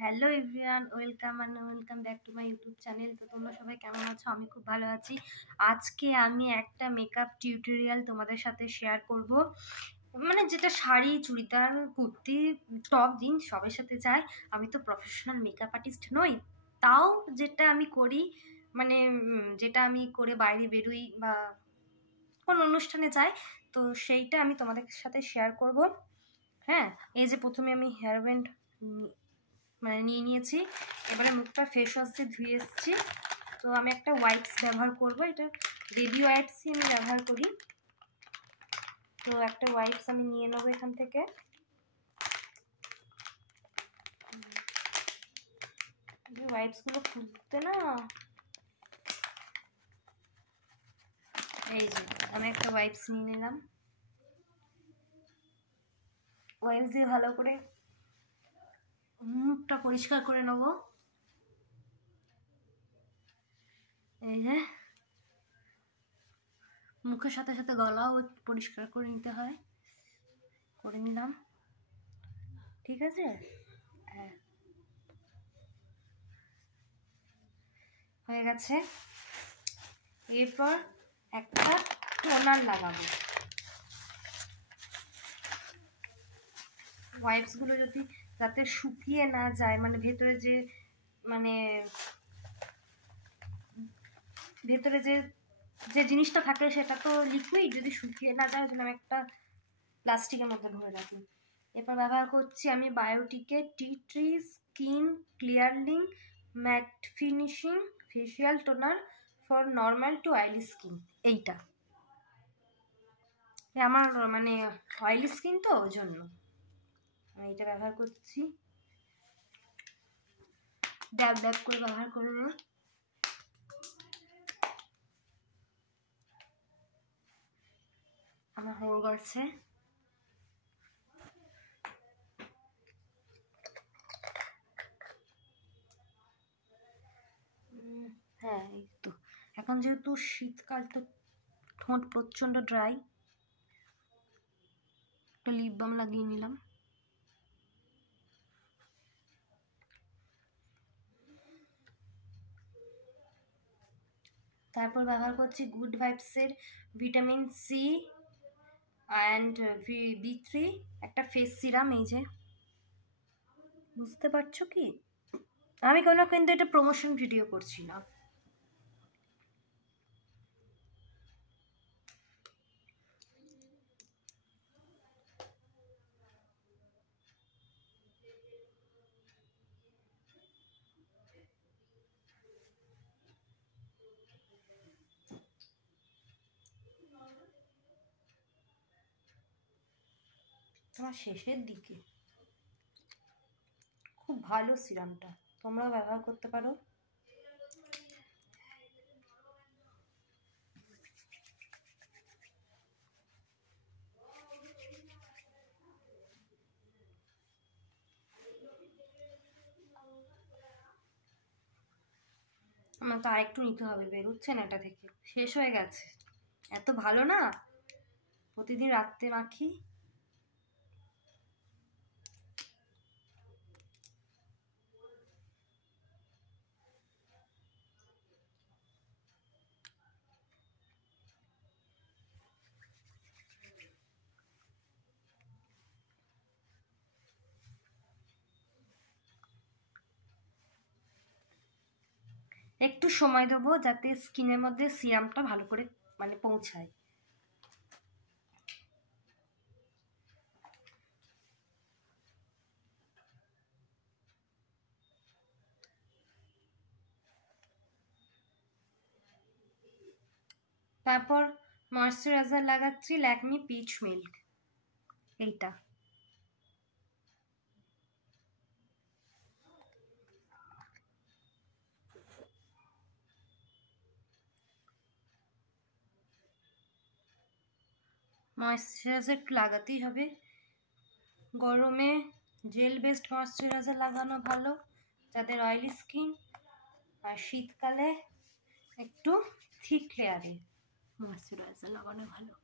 Hello everyone, welcome back to my YouTube channel. তো তোমরা সবাই কেমন আছো? আমি খুব ভালো আছি। আজকে আমি একটা মেকআপ টিউটোরিয়াল তোমাদের সাথে শেয়ার করব, মানে যেটা শাড়ি, চুড়িদার, কুর্তি, টপ, জিন্স সবের সাথে যায়। আমি তো প্রফেশনাল মেকআপ আর্টিস্ট নই, তাও যেটা আমি করি, মানে যেটা আমি করে বাইরে বেরোই বা কোনো অনুষ্ঠানে যাই, তো সেইটা আমি তোমাদের সাথে শেয়ার করব। হ্যাঁ, এই যে প্রথমে আমি হেয়ার ব্যান্ড মানে নিয়ে নিয়েছি। এবারে মুখটা ফেস ওয়াশ দিয়ে ধুয়ে এসেছি। তো আমি একটা ওয়াইপস ব্যবহার করব, এটা বেবি ওয়াইপসই আমি ব্যবহার করি। তো একটা ওয়াইপস আমি নিয়ে নেবো এখান থেকে। ওয়াইপসগুলো খুলতে না, এই যে আমি একটা ওয়াইপস নিয়ে নিলাম। ওয়াইপস দিয়ে ভালো করে মুখটা পরিষ্কার করে নেব। এই যে মুখের সাথে সাথে গলাও পরিষ্কার করে নিতে হয়, করে নিলাম। ঠিক আছে, হ্যাঁ হয়ে গেছে। এরপর একটা টোনার লাগাবো। ওয়াইপসগুলো যদি যাতে শুকিয়ে না যায়, মানে ভেতরে যে মানে ভেতরে যে যে জিনিসটা থাকে সেটা তো লিকুইড, যদি শুকিয়ে না যায় ওই জন্য আমি একটা প্লাস্টিকের মধ্যে ভরে রাখি। এরপর ব্যবহার করছি আমি বায়োটিকের tea tree skin clearing matte finishing facial toner for normal to oily skin. এইটা আমার মানে অয়েলি স্কিন, তো ওই জন্য আমি এটা ব্যবহার করছি। ড্যাব ড্যাব করে ব্যবহার করবো। আমার হয়ে গেছে। হ্যাঁ, এই তো এখন যেহেতু শীতকাল, তো ঠোঁট প্রচন্ড ড্রাই, একটা লিপ বাম লাগিয়ে নিলাম। তারপর ব্যবহার করছি গুড ভাইবসের ভিটামিন সি অ্যান্ড B3 একটা ফেস সিরাম। এই যে বুঝতে পারছো কি, আমি কিন্তু এটা প্রমোশন ভিডিও করছি না। আমার শেষের দিকে খুব ভালো সিরামটা, তোমরাও ব্যবহার করতে পারো। আমার তো আরেকটু নিতে হবে, বেরোচ্ছে না এটা থেকে, শেষ হয়ে গেছে। এত ভালো না, প্রতিদিন রাত্রে মাখি। একটু সময় দেবো যাতে স্কিনের মধ্যে সিরামটা ভালো করে মানে পৌঁছায়। তারপর ময়শ্চারাইজার লাগাচ্ছি ল্যাকমি পিচ মিল্ক। এইটা ময়শ্চারাইজার একটু লাগাতেই হবে। গরমে জেল বেসড ময়শ্চারাইজার লাগানো ভালো যাদের অয়েলি স্কিন, আর শীতকালে একটু থিক লেয়ারে ময়শ্চারাইজার লাগানো ভালো।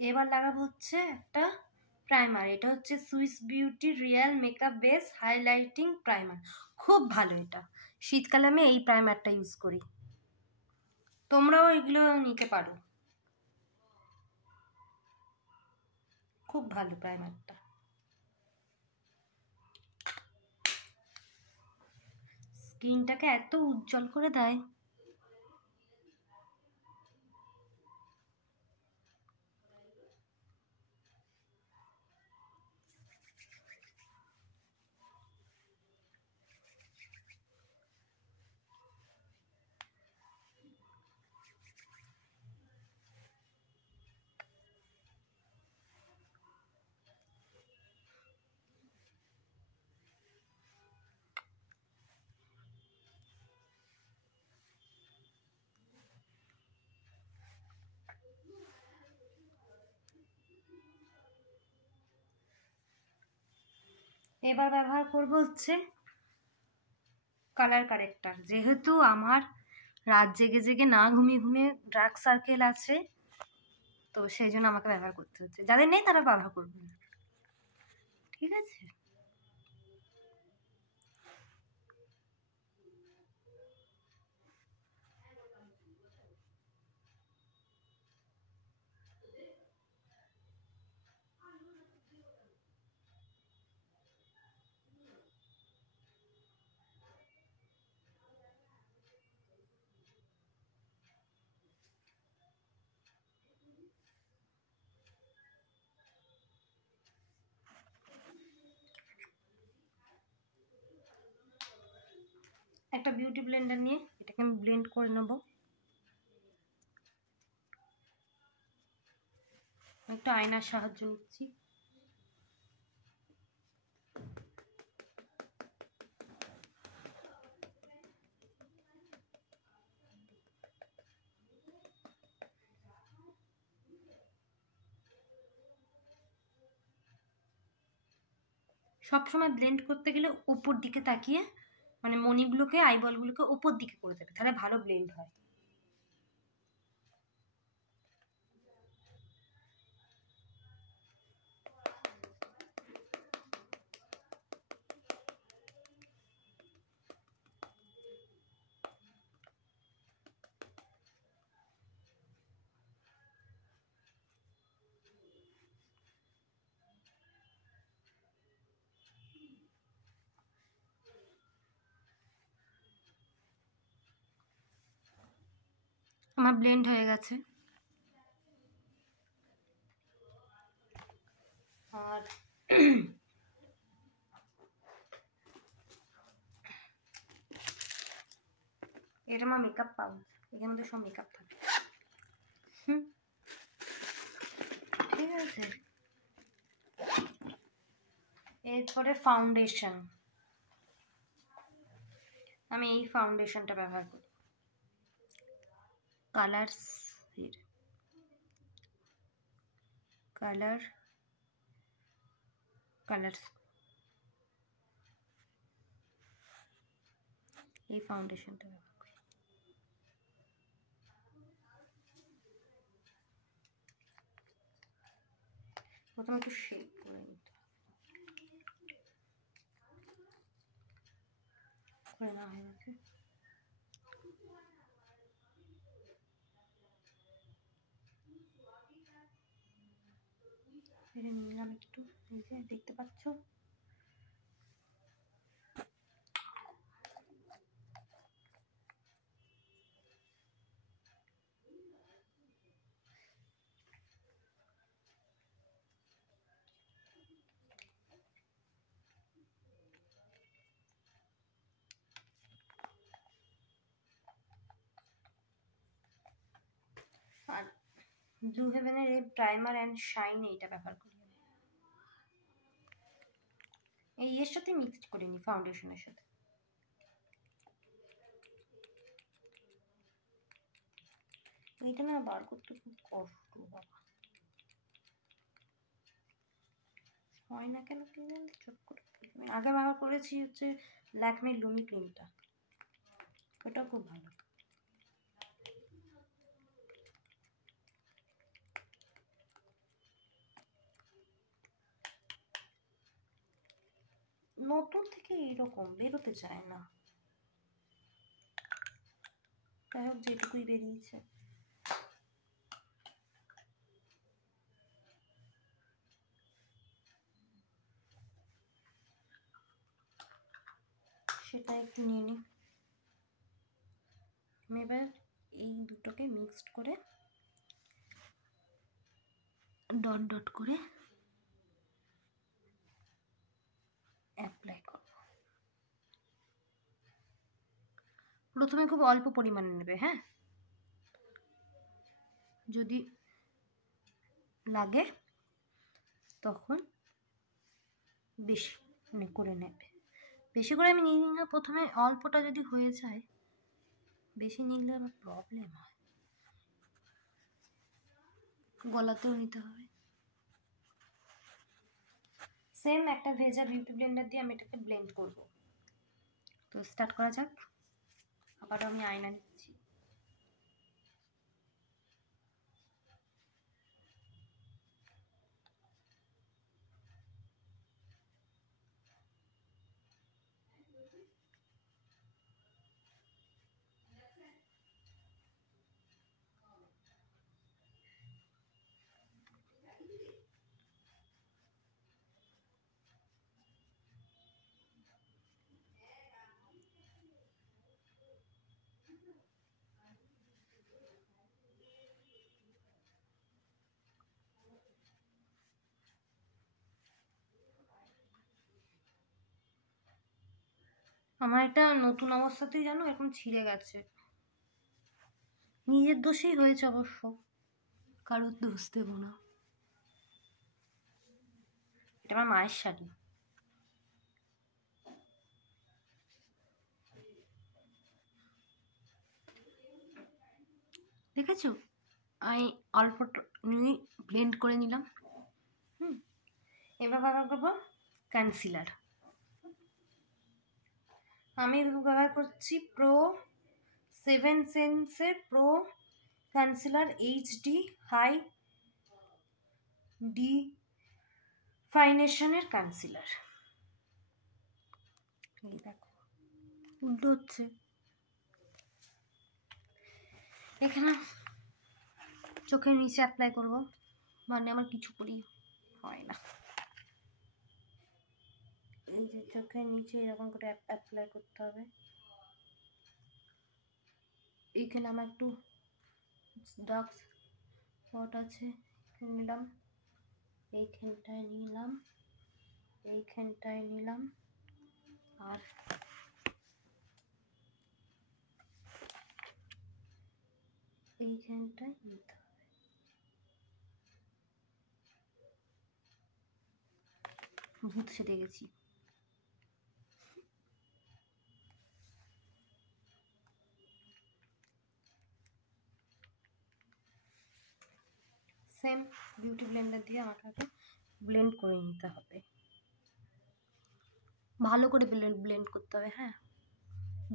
এবার লাগাবো হচ্ছে একটা প্রাইমার, এটা হচ্ছে Swiss beauty real makeup base highlighting primer. খুব ভালো, এটা শীতকালে আমি এই প্রাইমারটা ইউজ করি, তোমরাও এগুলো নিতে পারো, খুব ভালো প্রাইমারটা। স্কিনটাকে এত উজ্জ্বল করে দেয়। এবার ব্যবহার করব হচ্ছে কালার কারেক্টার। যেহেতু আমার রাত জেগে জেগে না ঘুমিয়ে ঘুমিয়ে ডার্ক সার্কেল আছে, তো সেই জন্য আমাকে ব্যবহার করতে হচ্ছে, যাদের নেই তারা ব্যবহার করবে না, ঠিক আছে। একটা বিউটি ব্লেন্ডার নিয়ে এটাকে আমি ব্লেন্ড করে নেব। একটা আয়নার সাহায্য নিচ্ছি। সবসময় ব্লেন্ড করতে গেলে উপর দিকে তাকিয়ে, মানে মণিগুলোকে আইবলগুলোকে উপর দিকে করে দেবে, তাহলে ভালো ব্লেন্ড হয়। আমার ব্লেন্ড হয়ে গেছে। আর এটা আমার মেকআপ পাউডার, এর মধ্যে সব মেকআপ থাকে। ঠিক আছে, এরপরে ফাউন্ডেশন। আমি এই ফাউন্ডেশনটা ব্যবহার করি কালার্স এর, কালার্স, এই ফাউন্ডেশনটা ব্যবহার করি। প্রথমে একটু শেড করে নিতে করে না হয়ে গেছে। ফিরে নিলাম একটু, এই যে দেখতে পাচ্ছ। আর ব্লু হেভেনের এই প্রাইমার অ্যান্ড শাইন এইটা ব্যবহার করি আমি, এই এর সাথে মিক্সড করে নিই ফাউন্ডেশনের সাথে। এইটা না বার করতে খুব কষ্ট বাবা, হয় না কেন কি জানি, চট করে। আগে ব্যবহার করেছি হচ্ছে ল্যাকমে লুমি ক্রিমটা, ওটা খুব ভালো। নতুন থেকে এরকম বেরোতে চায় না। যাই হোক, যেটুকুই বেরিয়েছে। সেটা একটু নিয়ে নিই। এবার এই দুটোকে মিক্সড করে ডট ডট করে অ্যাপ্লাই করব। প্রথমে খুব অল্প পরিমাণে নেবে, হ্যাঁ, যদি লাগে তখন বেশি করে নেবে। বেশি করে আমি নিই না, প্রথমে অল্পটা যদি হয়ে যায়, বেশি নিলে আবার প্রবলেম হয়, গলাতেও নিতে হবে। সেম একটা ভেজা বিউটি ব্লেন্ডার দিয়ে আমি এটাকে ব্লেন্ড করব। তো স্টার্ট করা যাক। আবারও আমি আয়না নিচ্ছি। আমার এটা নতুন অবস্থাতেই জানো এরকম ছিঁড়ে গেছে। নিজের দোষেই হয়েছে অবশ্য, কারোর দোষ দেব না। এটা আমার মায়ের শাড়ি। দেখেছো, আমি অল্প নিয়ে ব্লেন্ড করে নিলাম। এবার ব্যবহার করবো কনসিলার। আমি ব্যবহার করছি প্রো 7 সেন্সের প্রো কনসিলার এইচডি হাই ডিফাইনেশনের কনসিলার। এই দেখো উল্টো হচ্ছে। এখানে চোখের নিচে অ্যাপ্লাই করব, মানে আমার কিছু করি হয় না। এই যে চোখের নিচে এরকম করে অ্যাপ্লাই করতে হবে। এইখানে আমার একটু ডার্ক স্পট আছে, নিলাম, এইখানটায় নিলাম, এইখানটায় নিলাম, আর এইখানটায় নিতে হবে। ভূত সেরে গেছি। সেম বিউটি ব্লেন্ডার দিয়ে আমাকে ব্লেন্ড করে নিতে হবে, ভালো করে ব্লেন্ড করতে হবে। হ্যাঁ,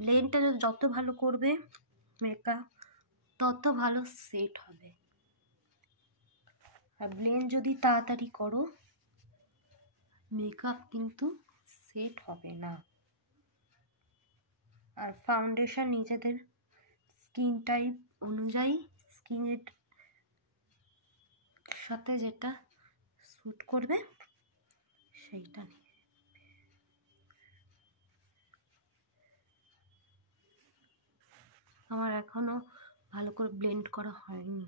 ব্লেন্ডটা যত ভালো করবে মেকআপ তত ভালো সেট হবে। আর ব্লেন্ড যদি তাড়াতাড়ি করো মেকআপ কিন্তু সেট হবে না। আর ফাউন্ডেশন নিজেদের স্কিন টাইপ অনুযায়ী, স্কিনের সাথে যেটা স্যুট করবে সেইটা নিয়ে। আমার এখনো ভালো করে ব্লেন্ড করা হয়নি।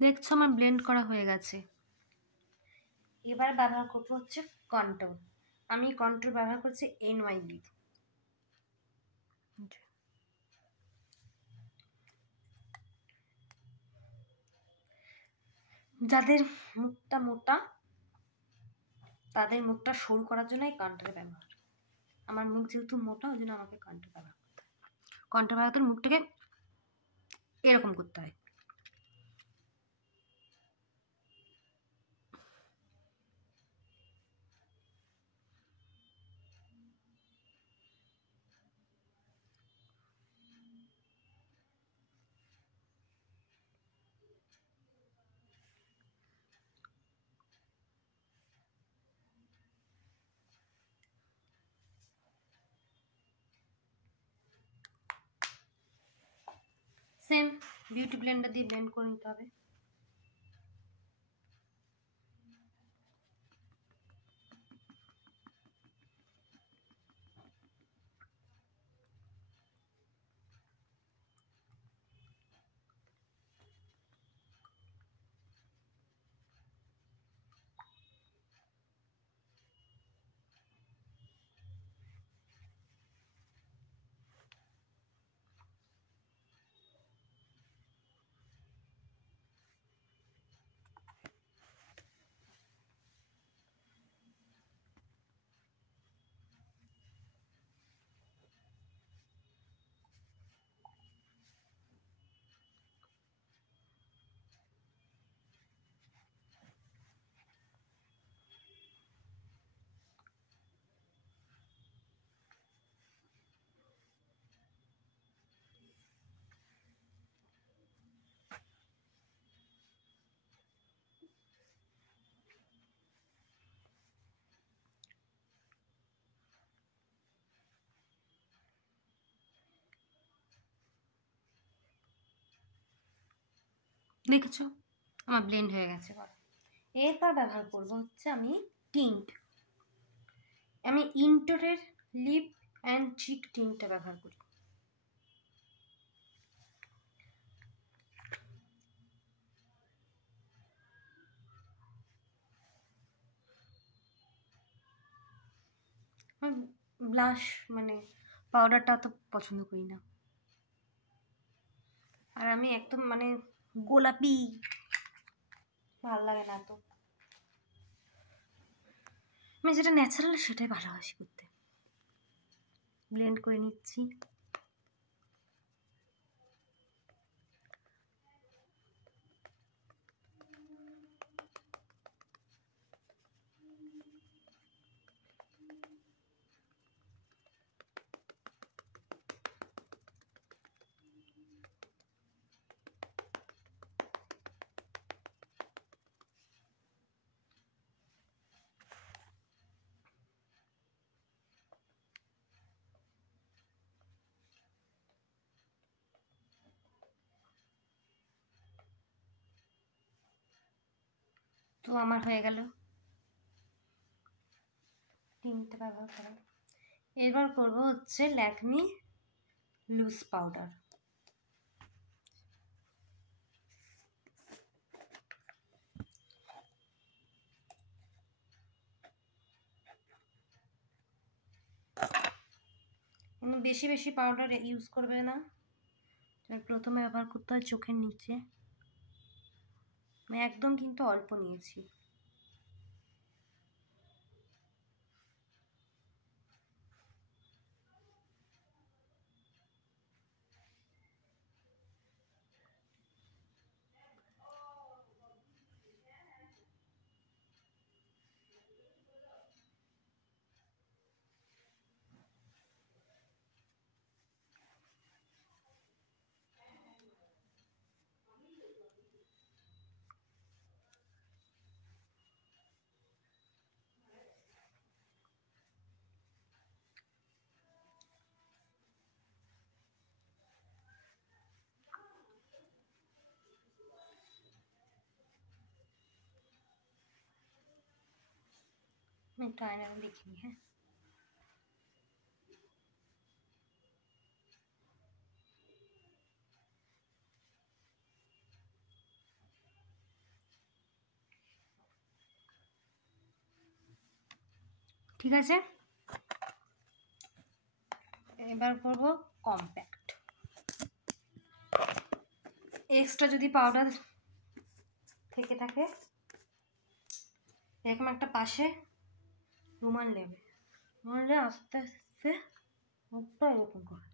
দেখছো আমার ব্লেন্ড করা হয়ে গেছে। এবার ব্যবহার করবো হচ্ছে কন্ট্রোল। আমি কন্ট্রোল ব্যবহার করছি NYB। যাদের মুখটা মোটা তাদের মুখটা সরু করার জন্য এই কন্ট্রার ব্যবহার। আমার মুখ যেহেতু মোটা ওই জন্য আমাকে কন্ট্রার ব্যবহার করতে হয়। কন্ট্রার ব্যবহার মুখটাকে এরকম করতে হয়। সেম বিউটি ব্লেন্ডার দিয়ে ব্লেন্ড করে নিতে হবে। দেখেছো আমার ব্লেন্ড হয়ে গেছে। এরপর ব্যবহার করব হচ্ছে আমি টিন্ট। আমি ইন্টোরের লিপ অ্যান্ড চিক টিন্টটা ব্যবহার করি। ব্লাশ মানে পাউডারটা তো পছন্দ করি না। আর আমি একদম মানে গোলাপি ভালো লাগে না তো। আমি যেটা ন্যাচারাল সেটাই ভালোবাসি করতে। ব্লেন্ড করে নিচ্ছি। তো আমার হয়ে গেল টিন্টটা ব্যবহার করা। এবার করব হচ্ছে ল্যাকমি লুজ পাউডার। বেশি বেশি পাউডার ইউজ করবে না। প্রথমে ব্যবহার করতে হয় চোখের নিচে। আমি একদম কিন্তু অল্প নিয়েছি। আমি একটু আয়নায় দেখিনি। হ্যাঁ ঠিক আছে। এবার করব কম্প্যাক্ট। এক্সট্রা যদি পাউডার থেকে থাকে এরকম একটা পাশে রুমাল নেবে, রুমাল নিয়ে আস্তে আস্তে মুখটা এরকম করে,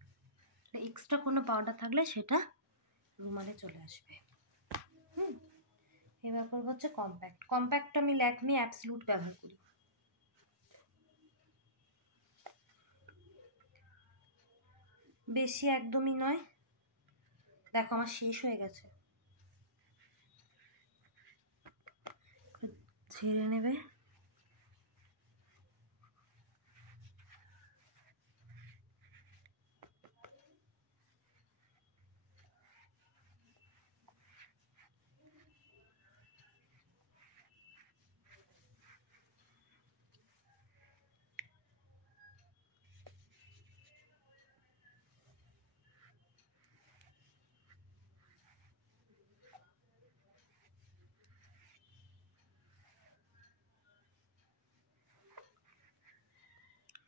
এক্সট্রা কোনো পাউডার থাকলে সেটা রুমালে চলে আসবে। এবার করবো হচ্ছে কম্প্যাক্ট। কম্প্যাক্ট আমি ল্যাকমি অ্যাবসলিউট ব্যবহার করি। বেশি একদমই নয়, দেখো আমার শেষ হয়ে গেছে, ঝেড়ে নেবে।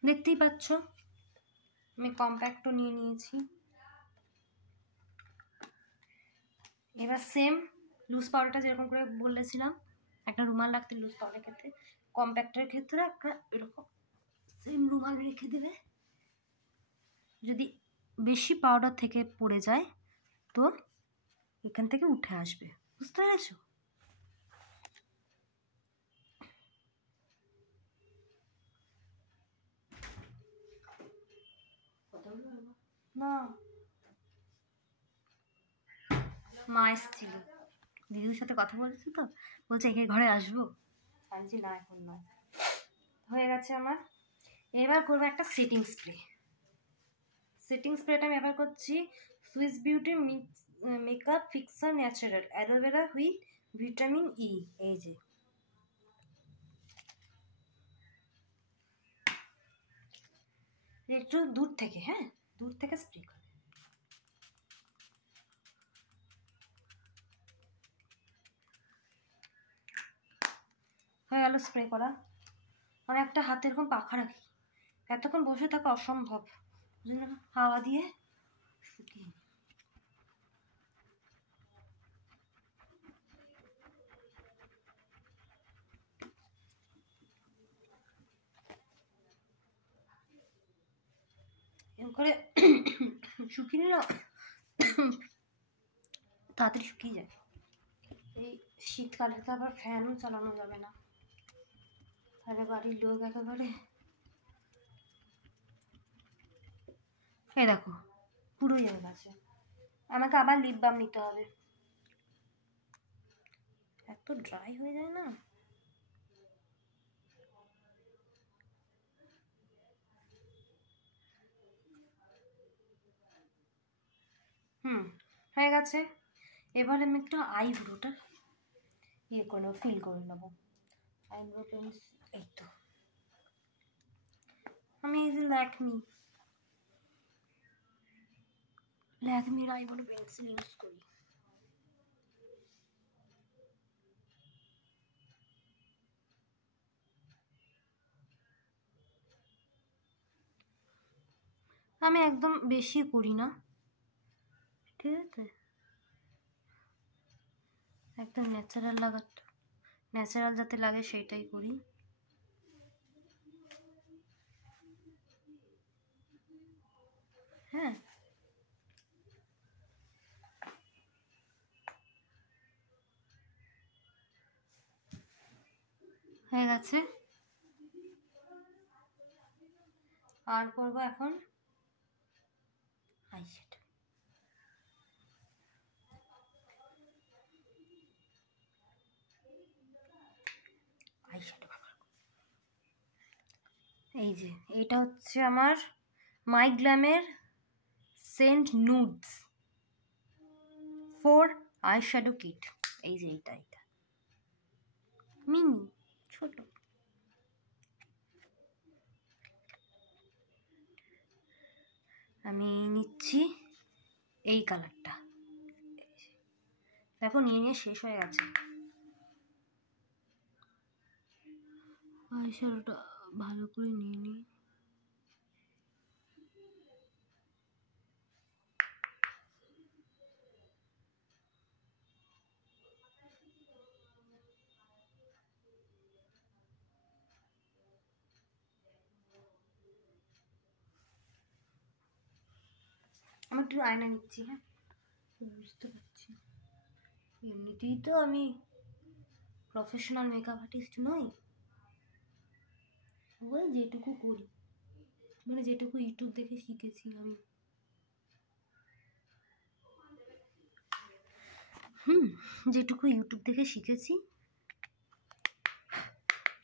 দেখতেই পাচ্ছ আমি কম্প্যাক্টও নিয়ে নিয়েছি। এবার সেম লুজ পাউডারটা যেরকম করে বলেছিলাম একটা রুমাল রাখতে লুজ পাউডার ক্ষেত্রে, কম্প্যাক্টের ক্ষেত্রে একটা এরকম সেম রুমাল রেখে দেবে। যদি বেশি পাউডার থেকে পড়ে যায় তো এখান থেকে উঠে আসবে, বুঝতে পেরেছো? না, মা এসেছিল, দিদির সাথে কথা বলছি তো, বলছে একে ঘরে আসবো, বলছি না এখন নয়। হয়ে গেছে আমার। এবার করবো একটা সেটিং স্প্রে। সেটিং স্প্রেটা আমি ব্যবহার করছি Swiss beauty makeup fixer natural aloe vera with vitamin E. এই যে একটু দূর থেকে, হ্যাঁ দূর থেকে স্প্রে করে। হয়ে গেল স্প্রে করা। আমি একটা হাতে এরকম পাখা রাখি, এতক্ষণ বসে থাকা অসম্ভব, হাওয়া দিয়ে শুকিয়ে। এরকম করে শুকিয়ে নিল, তাড়াতাড়ি শুকিয়ে যায়। এই শীতকালে তো আবার ফ্যানও চালানো যাবে না, তাহলে বাড়ির লোক একেবারে। এই দেখো পুরোই হয়ে গেছে, আমাকে আবার লিপ বাম নিতে হবে, এত ড্রাই হয়ে যায় না। হয়ে গেছে। এবার আমি একটু আইব্রোটা ইয়ে করে নেবো, ফিল করে নেবো। আইব্রো পেন্সিল, এই তো আমি এই যে ল্যাকমির আইব্রো পেন্সিল ইউজ করি। আমি একদম বেশি করি না, ঠিক আছে, একদম ন্যাচারাল যাতে লাগে সেইটাই করি। হ্যাঁ হয়ে গেছে। আর করবো এখন আইশ্যাডো। এই যে এইটা হচ্ছে আমার মাই গ্ল্যামের সেন্ট নুডস 4 আইশ্যাডো কিট। এই যে এইটা মিনি ছোট। আমি নিচ্ছি এই কালারটা, দেখো নিয়ে শেষ হয়ে গেছে। আইশ্যাডোটা ভালো করে নিয়ে নিই। আমি একটু আয়না নিচ্ছি। হ্যাঁ, বুঝতে পারছি এমনিতেই তো আমি প্রফেশনাল মেকআপ আর্টিস্ট নই, ওই যেটুকু করি, মানে যেটুকু ইউটিউব দেখে শিখেছি আমি। যেটুকু ইউটিউব দেখে শিখেছি,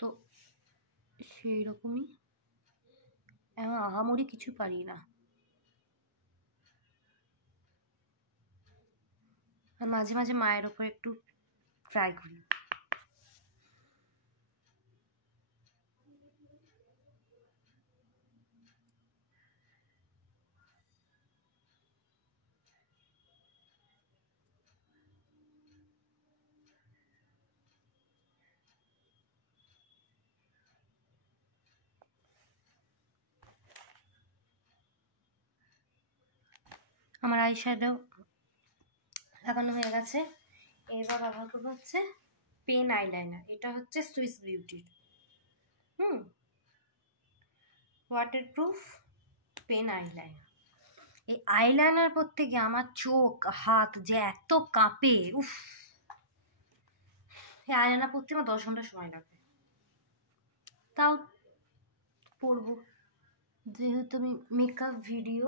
তো সেই রকমই, এমন আহামরি কিছু পারি না। আর মাঝে মাঝে মায়ের ওপর একটু ট্রাই করি। আমার আই শ্যাডো লাগানো হয়ে গেছে। এবার ব্যবহার করবো হচ্ছে পেন আইলাইনার। এটা হচ্ছে সুইস বিউটির ওয়াটারপ্রুফ পেন আইলাইনার। এই আইলাইনার পরতে গিয়ে আমার চোখ হাত যে এত কাঁপে, উফ! এই আইলাইনার পরতে আমার 10 ঘন্টা সময় লাগবে, তাও পরবো যেহেতু আমি মেকআপ ভিডিও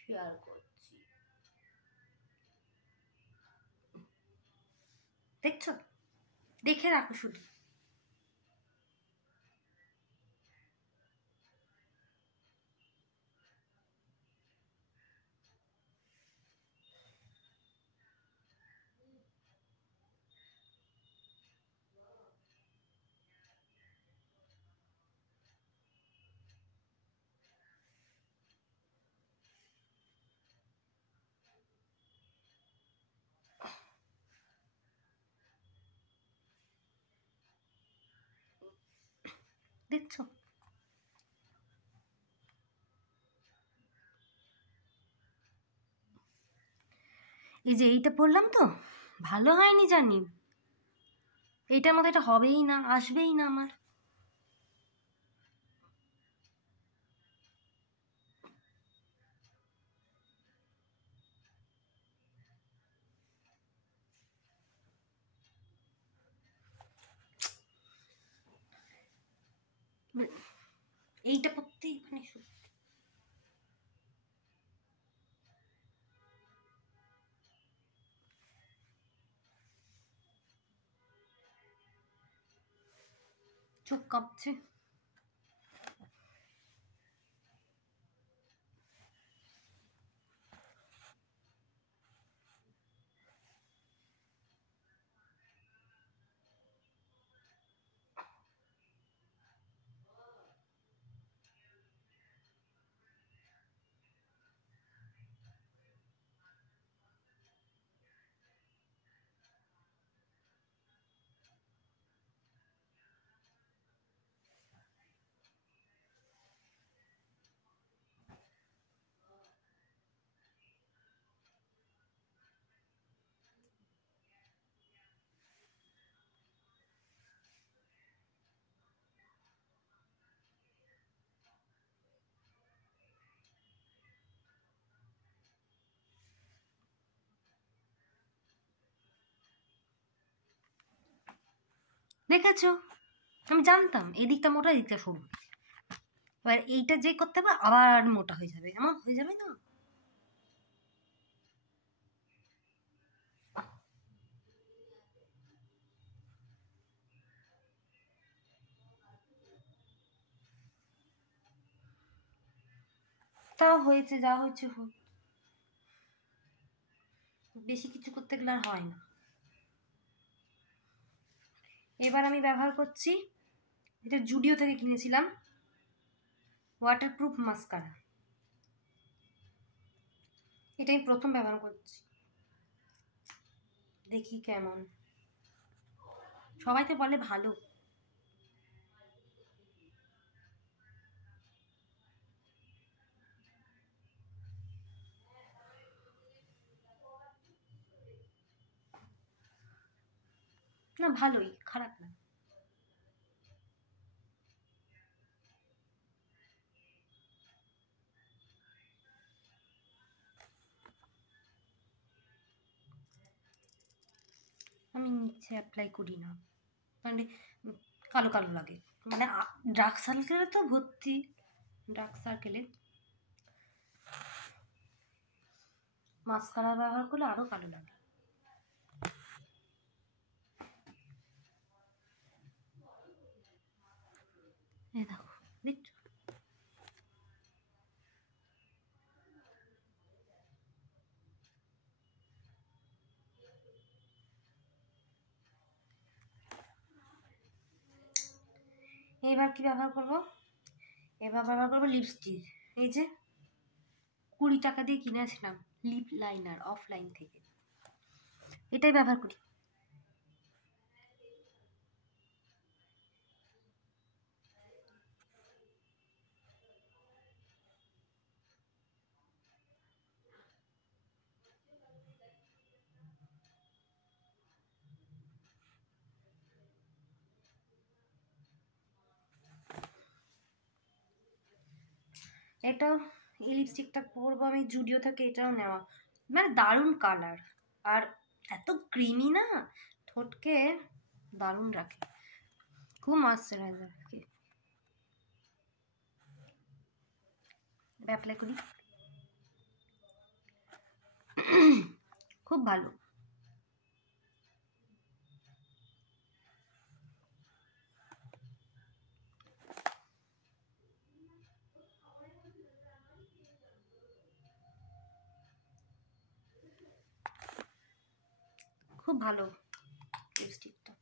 শেয়ার করছি। দেখছো, দেখে রাখো শুধু। দেখছো, এই যে এইটা পরলাম তো ভালো হয়নি জানি, এইটার মধ্যে এটা হবেই না, আসবেই না আমার। এইটা পরতেই মানে চোখ কাঁপছে। দেখেছো, আমি জানতাম এদিকটা মোটা এদিকটা সরু, এবার এইটা যে করতে হবে আবার মোটা হয়ে যাবে, এমন হয়ে যাবে না। তাও হয়েছে, যা হয়েছে হোক, বেশি কিছু করতে গেলে আর হয় না। এবার আমি ব্যবহার করছি, এটা জুডিও থেকে কিনেছিলাম, ওয়াটারপ্রুফ মাস্কারা। এটা আমি প্রথম ব্যবহার করছি, দেখি কেমন। সবাই তো বলে ভালো, না ভালোই, খারাপ না। আমি নিচে অ্যাপ্লাই করি না, মানে কালো কালো লাগে, মানে ডার্ক সার্কেলে তো ভর্তি, ডার্ক সার্কেলে মাস্কারা ব্যবহার করলে আরো কালো লাগে। এই দেখো, দেখছো? এবার কি ব্যবহার করব? এবার ব্যবহার করবো লিপস্টিক। এই যে 20 টাকা দিয়ে কিনেছিলাম লিপ লাইনার অফলাইন থেকে, এটাই ব্যবহার করি। এটাও, এই লিপস্টিকটা পরবো আমি জুডিও থেকে, এটাও নেওয়া, মানে দারুণ কালার আর এত ক্রিমি না, ঠোঁটকে দারুণ রাখে, খুব ময়েশ্চারাইজার। অ্যাপ্লাই করি, খুব ভালো। খুব ভালো লিপস্টিকটা।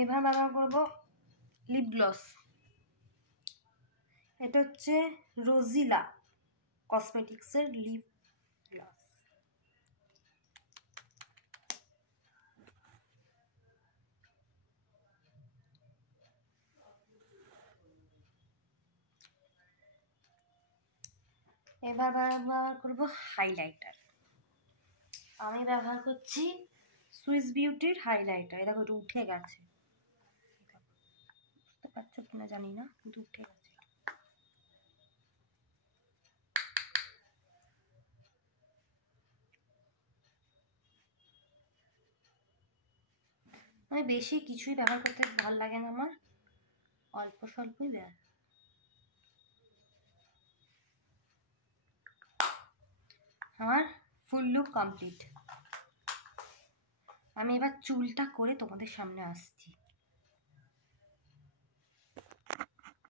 এবার ব্যবহার করবো লিপ গ্লস। এটা হচ্ছে রোজিলা কসমেটিক্সের লিপ গ্লস। এবার ব্যবহার করব হাইলাইটার। আমি ব্যবহার করছি সুইস বিউটির হাইলাইটার। দেখো এটা উঠে গেছে, বুঝতে পারছো কিনা জানি না, কিন্তু উঠে গেছে। আমি বেশি কিছুই ব্যবহার করতে ভালো লাগে না, আমার অল্প স্বল্পই ব্যবহার। আমার ফুল লুক কমপ্লিট। আমি এবার চুলটা করে তোমাদের সামনে আসছি।